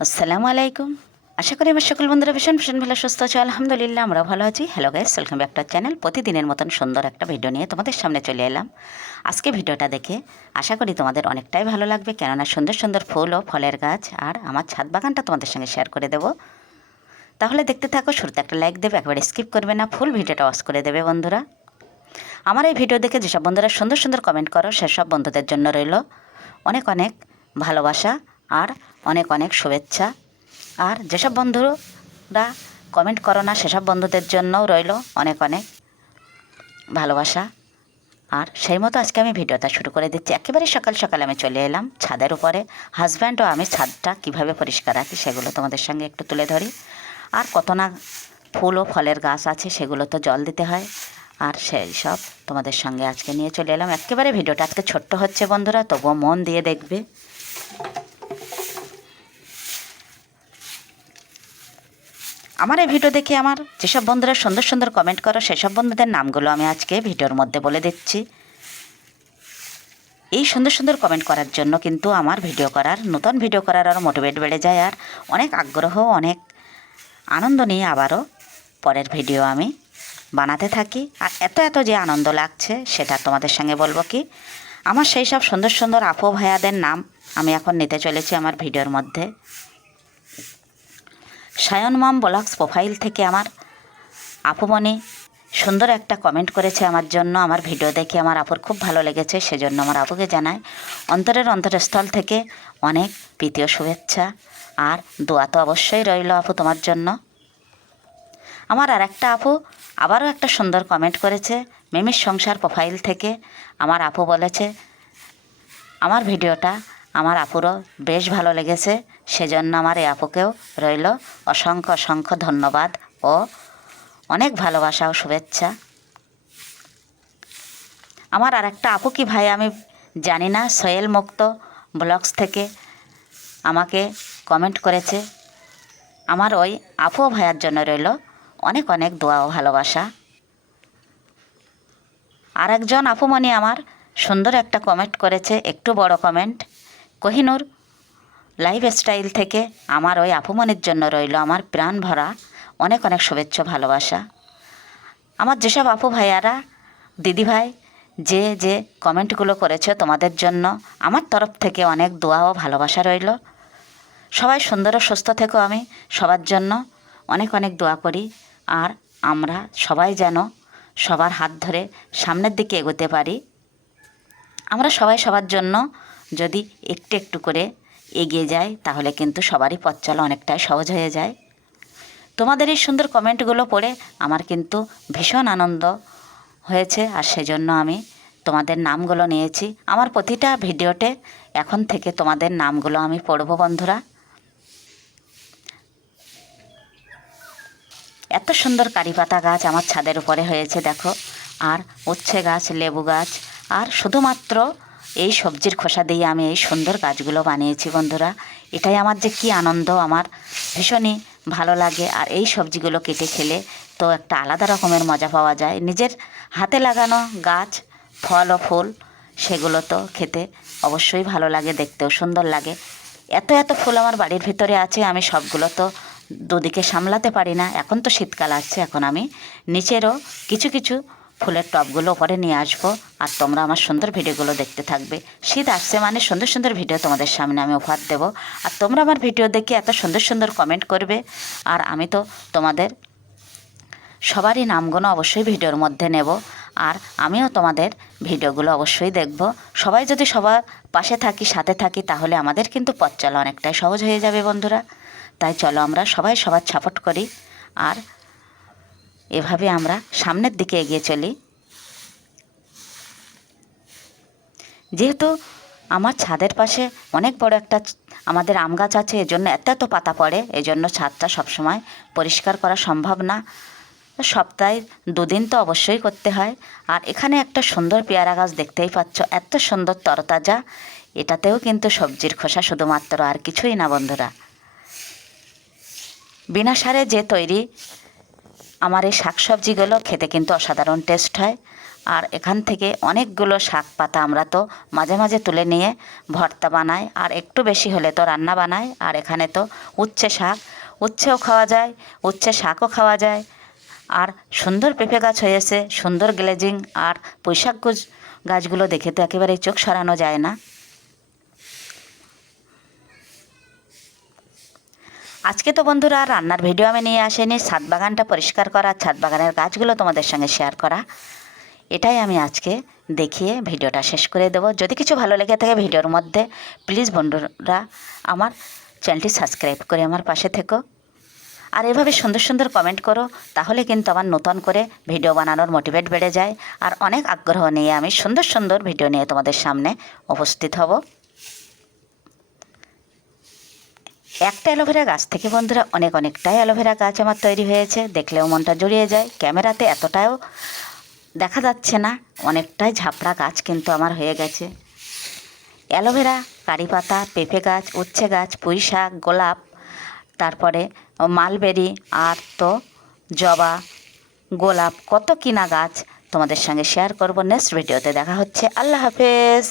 আসসালামু আলাইকুম। আশা করি আমার সকল বন্ধুরা ভীষণ ভীষণ ভালো সুস্থ আছে। আলহামদুলিল্লাহ আমরা ভালো আছি। Hello guys, welcome back to our channel. প্রতিদিনের মতন সুন্দর একটা ভিডিও নিয়ে তোমাদের সামনে চলে এলাম। আজকে ভিডিওটা দেখে আশা করি তোমাদের অনেকটাই ভালো লাগবে, কেননা সুন্দর সুন্দর ফুল ও ফলের গাছ আর আমার ছাদ বাগানটা তোমাদের সঙ্গে শেয়ার করে দেবো। তাহলে দেখতে থাকো, শুরুতে একটা লাইক দেবে, একবারে স্কিপ করবে না, ফুল ভিডিওটা ওয়াচ করে দেবে বন্ধুরা। আমার এই ভিডিও দেখে যেসব বন্ধুরা সুন্দর সুন্দর কমেন্ট করো, সেসব বন্ধুদের জন্য রইল অনেক অনেক ভালোবাসা আর অনেক অনেক শুভেচ্ছা। আর যেসব বন্ধুরা কমেন্ট করো না, সেসব বন্ধুদের জন্যও রইল অনেক অনেক ভালোবাসা। আর সেই মতো আজকে আমি ভিডিওটা শুরু করে দিচ্ছি। একেবারে সকাল সকাল আমি চলে এলাম ছাদের উপরে। হাজব্যান্ড ও আমি ছাদটা কিভাবে পরিষ্কার রাখি সেগুলো তোমাদের সঙ্গে একটু তুলে ধরি। আর কত না ফুল ও ফলের গাছ আছে, সেগুলো তো জল দিতে হয়। আর সেই সব তোমাদের সঙ্গে আজকে নিয়ে চলে এলাম। একেবারে ভিডিওটা আজকে ছোট্ট হচ্ছে বন্ধুরা, তবুও মন দিয়ে দেখবে। আমার এই ভিডিও দেখে আমার যেসব বন্ধুরা সুন্দর সুন্দর কমেন্ট করো, সেসব বন্ধুদের নামগুলো আমি আজকে ভিডিওর মধ্যে বলে দিচ্ছি। এই সুন্দর সুন্দর কমেন্ট করার জন্য কিন্তু আমার ভিডিও করার, নতুন ভিডিও করার আরও মোটিভেট বেড়ে যায়। আর অনেক আগ্রহ, অনেক আনন্দ নিয়ে আবারও পরের ভিডিও আমি বানাতে থাকি। আর এত এত যে আনন্দ লাগছে সেটা তোমাদের সঙ্গে বলবো কি। আমার সেই সব সুন্দর সুন্দর আপু ভাইয়াদের নাম আমি এখন নিতে চলেছি আমার ভিডিওর মধ্যে। সায়ন মাম ব্লগস প্রোফাইল থেকে আমার আপুমণি সুন্দর একটা কমেন্ট করেছে আমার জন্য। আমার ভিডিও দেখে আমার আপুর খুব ভালো লেগেছে, সেজন্য আমার আপুকে জানাই অন্তরের অন্তরস্থল থেকে অনেক প্রীতীয় শুভেচ্ছা। আর দোয়া তো অবশ্যই রইল আপু তোমার জন্য। আমার আর একটা আপু আবারও একটা সুন্দর কমেন্ট করেছে মিমির সংসার প্রোফাইল থেকে। আমার আপু বলেছে আমার ভিডিওটা আমার আপুরও বেশ ভালো লেগেছে, সেজন্য আমার এই আপুকেও রইল অসংখ্য অসংখ্য ধন্যবাদ ও অনেক ভালোবাসা ও শুভেচ্ছা। আমার আর একটা আপু কি ভাই আমি জানি না, সোহেল মুক্ত ব্লগস থেকে আমাকে কমেন্ট করেছে। আমার ওই আপু ভাইয়ার জন্য রইল অনেক অনেক দোয়া ও ভালোবাসা। আর একজন আপুমণি আমার সুন্দর একটা কমেন্ট করেছে, একটু বড় কমেন্ট। কোহিনুর লাইফস্টাইল থেকে আমার ওই আপুমণির জন্য রইল আমার প্রাণ ভরা অনেক অনেক শুভেচ্ছা ভালোবাসা। আমার যেসব আপু ভাইয়ারা, দিদিভাই যে যে কমেন্টগুলো করেছে, তোমাদের জন্য আমার তরফ থেকে অনেক দোয়া ও ভালোবাসা রইল। সবাই সুন্দর ও সুস্থ থেকো, আমি সবার জন্য অনেক অনেক দোয়া করি। আর আমরা সবাই যেন সবার হাত ধরে সামনের দিকে এগোতে পারি। আমরা সবাই সবার জন্য যদি একটু একটু করে এগিয়ে যাই, তাহলে কিন্তু সবারই পথ চলা অনেকটাই সহজ হয়ে যায়। তোমাদের এই সুন্দর কমেন্টগুলো পড়ে আমার কিন্তু ভীষণ আনন্দ হয়েছে। আর সেজন্য আমি তোমাদের নামগুলো নিয়েছি আমার প্রতিটা ভিডিওতে। এখন থেকে তোমাদের নামগুলো আমি পড়ব বন্ধুরা। এত সুন্দর কারিপাতা গাছ আমার ছাদের উপরে হয়েছে দেখো। আর উচ্ছে গাছ, লেবু গাছ, আর শুধুমাত্র এই সবজির খোসা দিয়ে আমি এই সুন্দর গাছগুলো বানিয়েছি বন্ধুরা। এটাই আমার যে কী আনন্দ, আমার ভীষণই ভালো লাগে। আর এই সবজিগুলো কেটে খেলে তো একটা আলাদা রকমের মজা পাওয়া যায়। নিজের হাতে লাগানো গাছ, ফল ও ফুল, সেগুলো তো খেতে অবশ্যই ভালো লাগে, দেখতেও সুন্দর লাগে। এত এত ফুল আমার বাড়ির ভিতরে আছে, আমি সবগুলো তো দুদিকে সামলাতে পারি না। এখন তো শীতকাল আসছে, এখন আমি নিচেরও কিছু কিছু ফুলের টবগুলো ওপরে নিয়ে আসবো। আর তোমরা আমার সুন্দর ভিডিওগুলো দেখতে থাকবে। শীত আসছে মানে সুন্দর সুন্দর ভিডিও তোমাদের সামনে আমি উপহার দেব। আর তোমরা আমার ভিডিও দেখে এত সুন্দর সুন্দর কমেন্ট করবে। আর আমি তো তোমাদের সবারই নামগুলো অবশ্যই ভিডিওর মধ্যে নেব। আর আমিও তোমাদের ভিডিওগুলো অবশ্যই দেখব। সবাই যদি সবার পাশে থাকি, সাথে থাকি, তাহলে আমাদের কিন্তু পথ চলা অনেকটাই সহজ হয়ে যাবে বন্ধুরা। তাই চলো আমরা সবাই সবার সাপোর্ট করি, আর এভাবে আমরা সামনের দিকে এগিয়ে চলি। যেহেতু আমার ছাদের পাশে অনেক বড় একটা আমাদের আম গাছ আছে, এজন্য এত এত পাতা পড়ে, এজন্য ছাদটা সবসময় পরিষ্কার করা সম্ভব না। সপ্তাহে 2 দিন তো অবশ্যই করতে হয়। আর এখানে একটা সুন্দর পেয়ারা গাছ দেখতেই পাচ্ছ, এত সুন্দর তরতাজা। এটাতেও কিন্তু সবজির খোসা শুধুমাত্র, আর কিছুই না বন্ধুরা। বিনা সারে যে তৈরি আমার এই শাকসবজিগুলো খেতে কিন্তু অসাধারণ টেস্ট হয়। আর এখান থেকে অনেকগুলো শাক পাতা আমরা তো মাঝে মাঝে তুলে নিয়ে ভর্তা বানাই, আর একটু বেশি হলে তো রান্না বানাই। আর এখানে তো উচ্ছে শাক, উচ্ছেও খাওয়া যায়, উচ্ছে শাকও খাওয়া যায়। আর সুন্দর পেঁপে গাছ হয়েছে, সুন্দর গ্লেজিং। আর পুঁইশাক গাছগুলো দেখে তো একেবারে চোখ সরানো যায় না। আজকে তো বন্ধুরা রান্নার ভিডিও আমি নিয়ে আসিনি, ছাদ বাগানটা পরিষ্কার করা, ছাদ বাগানের গাছগুলো তোমাদের সঙ্গে শেয়ার করা, এটাই আমি আজকে দেখিয়ে ভিডিওটা শেষ করে দেবো। যদি কিছু ভালো লেগে থাকে ভিডিওর মধ্যে, প্লিজ বন্ধুরা আমার চ্যানেলটি সাবস্ক্রাইব করে আমার পাশে থেকো। আর এভাবে সুন্দর সুন্দর কমেন্ট করো, তাহলে কিন্তু আমার নতুন করে ভিডিও বানানোর মোটিভেট বেড়ে যায়। আর অনেক আগ্রহ নিয়ে আমি সুন্দর সুন্দর ভিডিও নিয়ে তোমাদের সামনে উপস্থিত হব। একটা অ্যালোভেরা গাছ থেকে বন্ধুরা অনেকটাই অ্যালোভেরা গাছ আমার তৈরি হয়েছে, দেখলেও মনটা জুড়িয়ে যায়। ক্যামেরাতে এতটাও দেখা যাচ্ছে না, অনেকটাই ঝাপড়া গাছ কিন্তু আমার হয়ে গেছে। অ্যালোভেরা, কারি পাতা, পেঁপে গাছ, উচ্ছে গাছ, পুঁই শাক, গোলাপ, তারপরে মালবেরি, আর তো জবা, গোলাপ, কত কিনা গাছ তোমাদের সঙ্গে শেয়ার করব নেক্সট ভিডিওতে। দেখা হচ্ছে। আল্লাহ হাফেজ।